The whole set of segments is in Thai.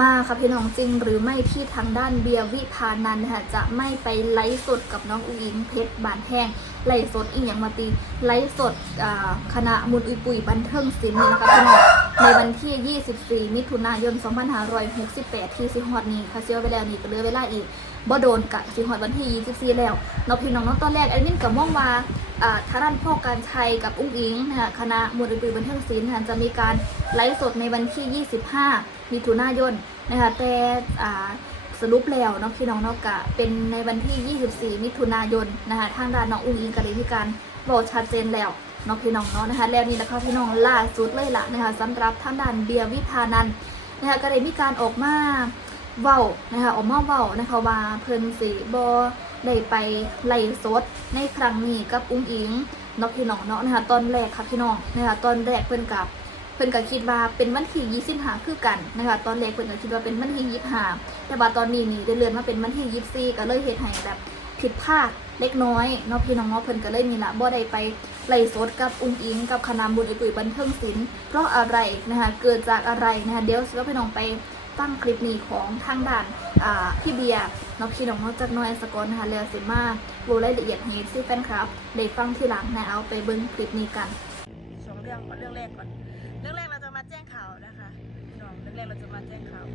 มาค่ะพี่น้องจริงหรือไม่ที่ทางด้านเบียร์วิพานันท์นะคะจะไม่ไปไลฟ์สดกับน้องอุ๋งอิงเพชรบานแห้งไลฟ์สดอีกอย่างมาตีไลฟ์สดคณะมุนอุยปุยบันเทิงศิลป์นะคะพี่น้องในวันที่ 24 มิถุนายน 2568 ที่สิฮอดนี้ค่ะเชื่อไปแล้วนี่ก็เหลือเวลาอีกบ่โดนกะสิฮอดวันที่ 24 แล้วเนาะพี่น้องเนาะตอนแรกแอดมินกับมองว่าอ่าทางด้านพ่อการชัยกับอุ้งอิงนะคะคณะมุนอุยปุยบันเทิงศิลป์จะมีการไลฟ์สดในวันที่ 25 มิถุนายนนะคะแต่อ่าสรุปแล้วเนาะพี่น้องเนาะกะเป็นในวันที่ 24 มิถุนายนนะคะทางด้านน้องอุ้งอิงก็ได้มีการบอกชัดเจนแล้วเนาะพี่น้องเนาะนะคะแล้วนี่แหละคะพี่น้องล่าสุดเลยละนะคะสำหรับทางด้านเบียร์วิพานันนะคะก็ได้มีการออกมาเว้านะคะออกมาเว้านะคะว่าเพิ่นสิบ่ได้ไปไล่สดในครั้งนี้กับอุ้งอิงเนาะพี่น้องเนาะนะคะตอนแรกค่ะพี่น้องนะคะตอนแรกเพิ่นกับ เพิ่นก็คิดว่าเป็นวันที่ยี่สิบห้าคือกันนะคะตอนแรกเพิ่นก็คิดว่าเป็นวันที่ยี่สิบห้าแต่ว่าตอนนี้นี่ได้เลื่อนมาเป็นวันที่ยี่สิบสี่ก็เลยเฮ็ดให้แบบผิดพลาดเล็กน้อยเนาะพี่น้องเนาะเพิ่นก็เลยนี่ละบ่ได้ไปไล่สดกับอุ้งอิง กับคณะบุญไอปุ๋ยบันเทิงศิลป์เพราะอะไรนะคะเกิดจากอะไรนะคะเดี๋ยวสิเราพี่น้องไปฟังคลิปนี้ของทางด้านพี่เบียร์เนาะพี่น้องเนาะจักน้อยสกอนนะคะแล้วสิมารู้รายละเอียดให้ซี่แฟนคลับได้ฟังทีหลังนะเอาไปเบิ่งคลิปนี้กันสองเรื่องก่อนเรื่องแรกก่อน มาแจ้งข่าว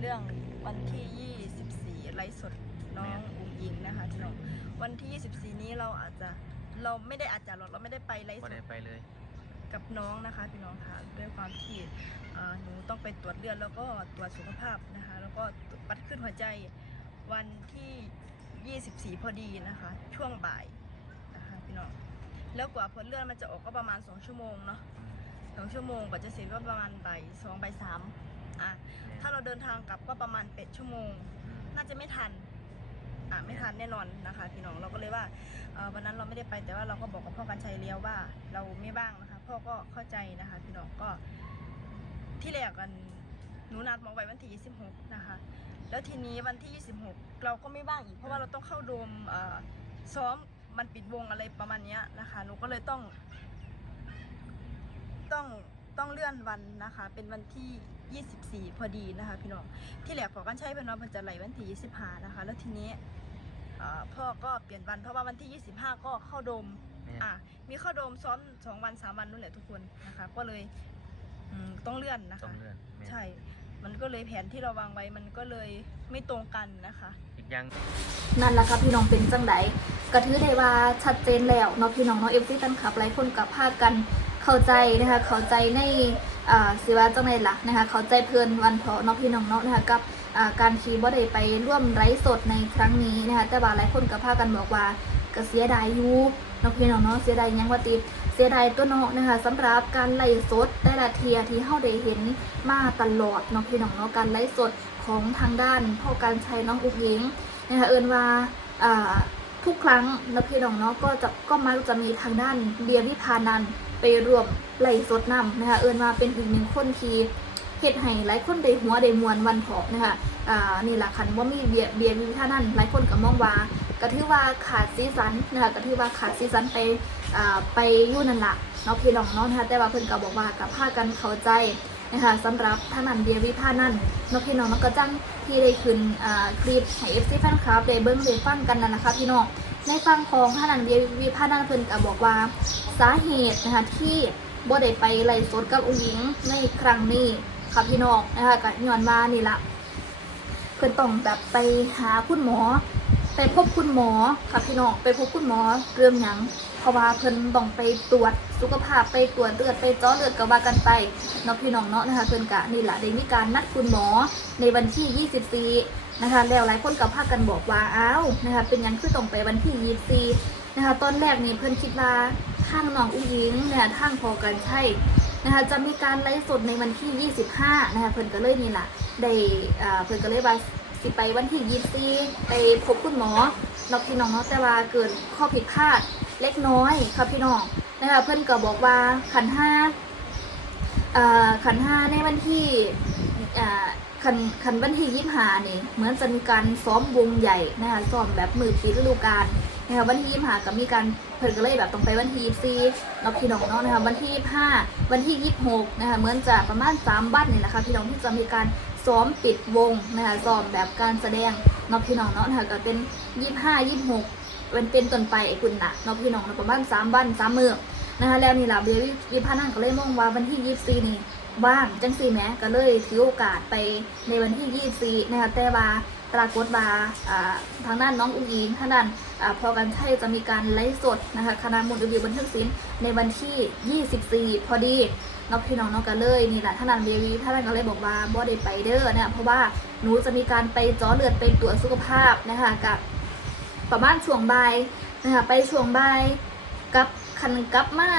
เรื่องวันที่ 24 ไลฟ์สดน้องอุ้งอิงนะคะพี่น้องวันที่ 24 นี้เราอาจจะเราไม่ได้อาจจะหรอกเราไม่ได้ไปไลฟ์สบ่ดได้ไปเลย กับน้องนะคะ พี่น้องค่ะด้วยความที่เอ่อหนูต้องไปตรวจเลือดแล้วก็ตรวจสุขภาพนะคะ แล้วก็วัดขึ้นหัวใจวันที่ 24 พอดีนะคะ ช่วงบ่ายนะคะพี่น้องแล้วกว่าผลเลือดมันจะออกก็ประมาณ 2 ชั่วโมงเนาะ สองชั่วโมงกว่าจะเสร็จก็ประมาณบ่ายสองบ่ายสาม อะถ้าเราเดินทางกลับก็ประมาณเป็ดชั่วโมง น่าจะไม่ทันอะไม่ทันแน่นอนนะคะพี่น้องเราก็เลยว่าเอ่อวันนั้นเราไม่ได้ไปแต่ว่าเราก็บอกกับพ่อกันชัยเลี้ยวว่า เราไม่บ้างนะคะ พ่อก็เข้าใจนะคะ พี่น้องก็ที่แรกกันหนูนัดหมองไว้วันที่26นะคะ แล้วทีนี้วันที่ 26 เราก็ไม่บ้างอีกเพราะว่าเราต้องเข้าโดมเอ่อซ้อมมันปิดวงอะไรประมาณเนี้ยนะคะหนูก็เลยต้อง ต้องต้องเลื่อนวันนะคะ เป็นวันที่ 24 พอดีนะคะ พี่น้องที่แหลกของกันใช้เป็นว่ามันจะไหลวันที่25นะคะ แล้วทีนี้เอ่อพ่อก็เปลี่ยนวันเพราะว่าวันที่ 25 ก็เข้าโดมเนี่ยอะมีเข้าโดมซ้อม2วัน3วันนู่นแหละทุกคนนะคะ ก็เลยอืมต้องเลื่อนนะต้อคะงเลื่อนแม่นใช่ มันก็เลยแผนที่เราวางไว้มันก็เลยไม่ตรงกันนะคะ อีกอย่างนั่นแหละค่ะพี่น้องเป็นจังไดกระถือได้ว่าชัดเจนแล้วเนาะพี่น้องเนาะเอฟซีตันขับหลายคนกับพากันเข้าใจนะคะเข้าใจใน อ่าสิว่าจังไดล่ะนะคะเขาใจเพื่อนวันเพาะเนาะพี่น้องเนาะนะคะกับอ่าการขี่บ่ได้ไปร่วมไร้สดในครั้งนี้นะคะแต่ว่าหลายคนกับพากันบอกว่าก็เสียดายอยู่เนาะพี่น้องเนาะเสียดายยังว่าติเสียดายตัวเนาะนะคะสำหรับการไล่สดแต่ละเทียที่เฮาได้เห็นมาตลอดเนาะพี่น้องเนาะการไล่สดของทางด้านพ่อการใชัยน้องอุกยิงนะคะเอิญว่าอ่าทุกครั้งนะพี่น้องเนาะก็จะก็มักจะมีทางด้านเบียร์วิพานันท์ ไปรวมไล่สดนำนะคะเอิญว่าเป็นอีกหนึ่งคนที่เฮ็ดให้หลายคนได้หัวได้มวนวันเถาะนะคะอ่านี่แหละคันว่ามีเบียร์เบียร์วิพานันหลายคนก็มองว่าก็ถือว่าขาดสีสันนะคะก็ถือว่าขาดสีสันไปอ่าไปอยู่นั่นละเนาะพี่น้องเนาะนะคะแต่ว่าเพิ่นก็บอกว่ากับพากันเข้าใจนะคะสำหรับท่านั้นเบียร์วิพานั่นเนาะพี่น้องเนก็จังที่ได้ขึ้นอ่าคลิปให้ FC แฟนคลับได้เบิ้งได้ฟังกันนั่นนะคะพี่น้องในฟังของท่านันเดีวีพานันเพิ่นก็บอกว่า สาเหตุนะคะที่บ่ได้ไปไล่สดกับอุ้งหญิงในครั้งนี้ค่ะพี่น้องนะคะก็ย้อนว่านี่ละเพิ่นต้องแบบไปหาคุณหมอ ไปพบคุณหมอค่ะพี่น้องไปพบคุณหมอเรื่องหยังเพราะว่าเพิ่นต้องไปตรวจสุขภาพไปตรวจเลือดไปเจาะเลือดก็ว่ากันไปเนาะพี่น้องเนาะนะคะเพิ่นกะนี่แหละได้มีการนัดคุณหมอในวันที่ 24 นะคะแล้วหลายคนกับพากันบอกว่าอ้าวนะคะเป็นยังคือต้องไปวันที่24นะคะตอนแรกนี่เพิ่อนคิดว่าทางน้องอุ้งอิงเนี่ยทางพอกันใช่นะคะจะมีการไลฟ์สดในวันที่ 25นะคะเพิ่อนก็เลยนี่แหละได้เพิ่อนก็เลยว่าสิไปวันที่24ไปพบคุณหมอนาะพี่น้องเนาะแต่ว่าเกิดข้อผิดพลาดเล็กน้อยค่ะพี่น้องนะคะเพิ่อนก็บอกว่าขันห้าขันห้าในวันที่ อ่าขันขันวันที่ยี่ห้านี่เหมือนจะมีการซ้อมวงใหญ่นะคะซ้อมแบบมือปีฤดูกาลนะคะวันที่ยี่ห้าก็มีการเพิ่นก็เลยแบบต้องไปวันที่ยี่สี่เราพี่น้องเนาะนะคะวันที่ยี่ห้าวันที่ยี่หกนะคะเหมือนจะประมาณสามวันนี่นะคะพี่น้องที่จะมีการซ้อมปิดวงนะคะซ้อมแบบการแสดงเนาะพี่น้องเนาะนะคะก็เป็นยี่ห้ายี่หกเป็นเป็นต้นไปไอ้คุณนะเนาะพี่น้องเนาะประมาณสามวันสามมือนะคะแล้วนี่ล่ะเบียร์วิพานั่นก็เลยมองว่าวันที่ยี่สี่นี่ ว่างจังสี่แหมก็เลยถือโอกาสไปในวันที่ยี่สี่นะคะแต่ว่าปรากฏว่าทางด้านน้องอุ้งอิงทางด้านอพอกันใช่จะมีการไลฟ์สดนะคะคณะมุนรีวิบันทิงศิลป์ในวันที่ 24 พอดีเนาะพี่น้องเนาะกันเลยนี่แหละท่านนันเบวีท่านนันก็เลยบอกว่าบ่ได้ไปเด้อเนี่ยเพราะว่าหนูจะมีการไปจาะเลือดไปตรวจสุขภาพนะคะกับประมาณช่วงบ่ายนะคะไปช่วงบ่ายกับคันกับมา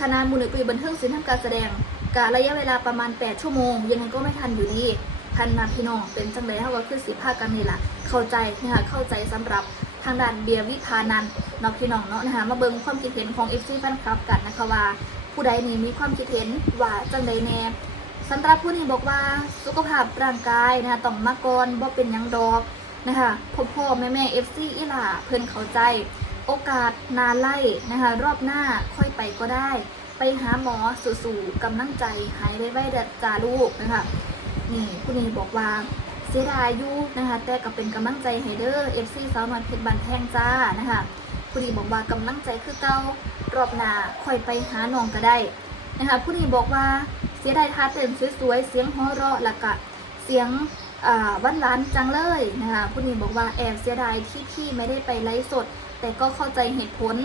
คณะมูลนิธิบันเทิงศิลป์ทำการแสดง กะระยะเวลาประมาณ 8 ชั่วโมง ยังไงก็ไม่ทันอยู่ดีพันนาพี่น้องเป็นจังไดเท่ากับคือสิภากันนี่แหละเข้าใจนะคะเข้าใจสำหรับทางด้านเบียร์วิพานันเนาะพี่น้องเนาะนะคะมาเบิ่งความคิดเห็นของ FC แฟนคลับกันนะคะว่า ผู้ใดนี่มีความคิดเห็นว่าจังใดแน่สำหรับผู้นี้บอกว่าสุขภาพร่างกายนะคะต้องมาก่อนบ่เป็นยังดอกนะคะพ่อพ่อแม่แม่เอฟซีอีหล่าเพิ่นเข้าใจ โอกาสนาไล่นะคะรอบหน้าค่อยไปก็ได้ ไปหาหมอสู่ๆกำลังใจหายไวๆเด็ดจาลูกนะคะนี่ผู้นี้บอกว่าเสียดายอยู่นะคะแต่ก็เป็นกำลังใจให้เด้อเอฟซีสาวน้อยเพชรบันแพงจ้านะคะผู้นี้บอกว่ากำลังใจคือเก่ารอบหน้าค่อยไปหาน้องก็ได้นะคะผู้นี้บอกว่าเสียดายท่าเต้นสวยๆเสียงหัวเราะล้วก็เสียงอ่าวันหวานจังเลยนะคะผู้นี้บอกว่าแอบเสียดายที่พี่ไม่ได้ไปไลฟ์สด แต่ก็เข้าใจเหตุผล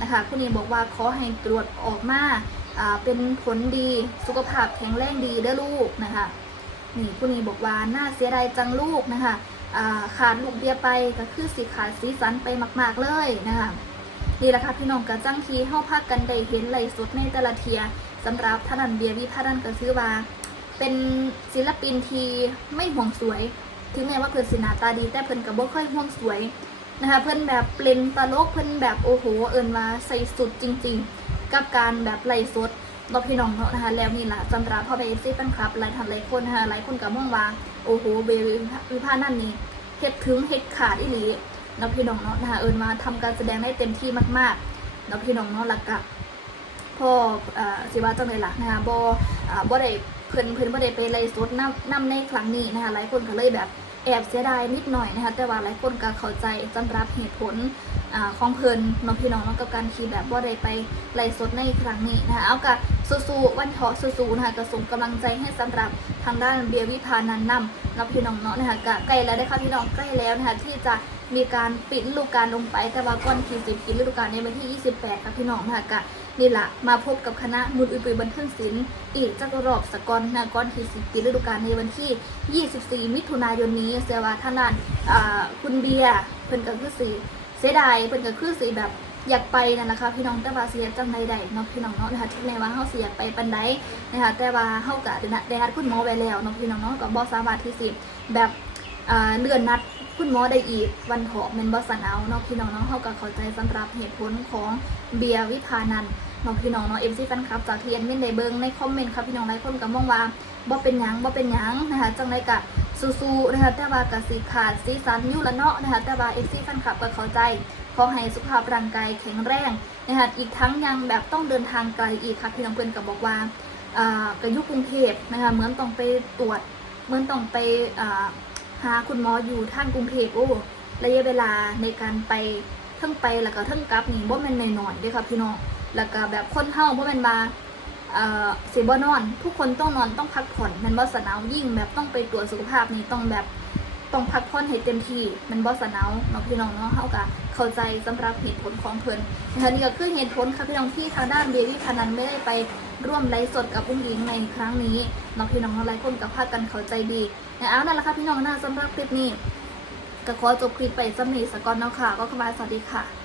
นะคะผู้นี้บอกว่าขอให้ตรวจออกมาเป็นผลดีสุขภาพแข็งแรงดีเด้อลูกนะคะนี่ผู้นี้บอกว่าน่าเสียดายจังลูกนะคะาขาดลูกเบียไปก็คือสีขาดสีสันไปมาก ๆเลยนะคะนี่แหละค่ะพี่น้องกระจังทีเข้าพักกันได้เห็นไหลสดในแต่ละเทียสำหรับท่านันเบียร์วิพานันก็ซื้อว่าเป็นศิลปินที่ไม่ห่วงสวย ถึงแม้ว่าเพิ่นสินาตาดีแต่เพิ่นก็บ่ค่อยห่วงสวย นะคะเพิ่นแบบเปล่นตลกเพิ่นแบบโอ้โหเอิ้นว่าใส่สุดจริง ๆ กับการแบบไลฟ์สดเราพี่น้องเนาะนะคะแล้วนี่ล่ะสำหรับพ่อไปเอฟซีแฟนคลับหลายท่านหลายคนนะคะหลายคนก็มองว่าโอ้โหเบยร์วิพานั่นนี่เฮ็ดถึงเฮ็ดขาดอีหลีเนาพี่น้องเนาะนะคะเอิญมาทำการแสดงได้เต็มที่มากๆเนาพี่น้องเนาะหลักกะพ่อสิว่าจังไดล่ะนะคะบ่อ่าบ่ได้เพิ่นเพิ่นบ่ได้ไปไล่สดนำนำในครั้งนี้นะคะหลายคนก็เลยแบบ แอบเสียดายนิดหน่อยนะคะแต่ว่าหลายคนก็เข้าใจจำรับเหตุผลอของเพลินน้องพี่น้องกับการขี่แบบว่าได้ไปไล่สดในครั้งนี้นะคะเอากะสู้ๆวันเถาะสู้ๆนะคะก็ส่งกำลังใจให้สำหรับทางด้านเบียร์วิพานันนำน้องพี่น้องเนาะนะคะกะใกล้แล้วได้ค่ะพี่น้องใกล้แล้วนะคะที่จะ มีการปิดฤดูกาลลงไป แต่ว่าก่อนที่สิปิดฤดูกาลในวันที่ 28ครับพี่น้องนะคะกะนี่แหละมาพบกับคณะมุนอุปยบันเทิงศิลป์อีกจักรอบสกอนนะก่อนที่สิปิดฤดูกาลในวันที่ 24 มิถุนายนนี้เสวาท่านนั้นคุณเบียร์เพิ่นก็คือสีเสียดายเพิ่นก็คือสีแบบอยากไปนั่นแหละค่ะพี่น้องแต่ว่าเสียจังใดๆเนาะพี่น้องเนาะนะคะที่แม้ว่าเฮาสิอยากไปปันใดนะคะแต่ว่าเฮาก็ได้นัดได้นัดคุณหมอไว้แล้วเนาะพี่น้องเนาะก็บ่สามารถที่สิแบบเลื่อนนัด คุณหมอได้อีกวันเถาะเมนบอสันเอาเนาะพี่น้องเนาะเขาก็เข้าใจสำหรับเหตุผลของเบียร์วิพานันเนาะพี่น้องเนาะเอ็มซีแฟนคลับจากเทียนเม่นได้เบิงในคอมเมนต์ครับพี่น้องหลายคนก็มองว่าบ่เป็นหยังบ่เป็นหยังนะคะจังไรกะสู้ๆนะคะแต่ว่ากะสีขาดสีสันอยู่ละเนาะนะคะแต่ว่าเอ็มซีแฟนคลับก็เข้าใจขอให้สุขภาพร่างกายแข็งแรงนะคะอีกทั้งยังแบบต้องเดินทางไกลอีกค่ะพี่น้องเพื่อนก็บอกว่าอ่าก็ยุกรุงเทพนะคะเหมือนต้องไปตรวจเหมือนต้องไปอ่า หาคุณหมออยู่ท่านกรุงเทพโอ้ระยะเวลาในการไปทั้งไปแล้วก็ทั้งกลับนี่บ่แม่นน้อยๆเด้อค่ะพี่น้องแล้วก็แบบคนเฮาบ่แม่นมาเอ่อสิบ่นอน ทุกคนต้องนอนต้องพักผ่อนมันบ่สนาวยิ่งแบบต้องไปตรวจสุขภาพนี่ต้องแบบ ต้องพักผ่อนให้เต็มที่มันบ่สนาวเนาะพี่น้องเนาะเฮาก็เข้าใจสำหรับเหตุผลของเพิ่นนะคะนี่ก็คือเหตุผลค่ะพี่น้องที่ทางด้านเบบี้พนันไม่ได้ไปร่วมไลฟ์สดกับอุ้งอิงในครั้งนี้เนาะพี่น้องหลายคนกับภากันเข้าใจดีนะเอานั่นแหละค่ะพี่น้องนะสำหรับคลิปนี้ก็ขอจบคลิปไปสำนีสกอนเนาะค่ะ ก็ขอบายสวัสดีค่ะ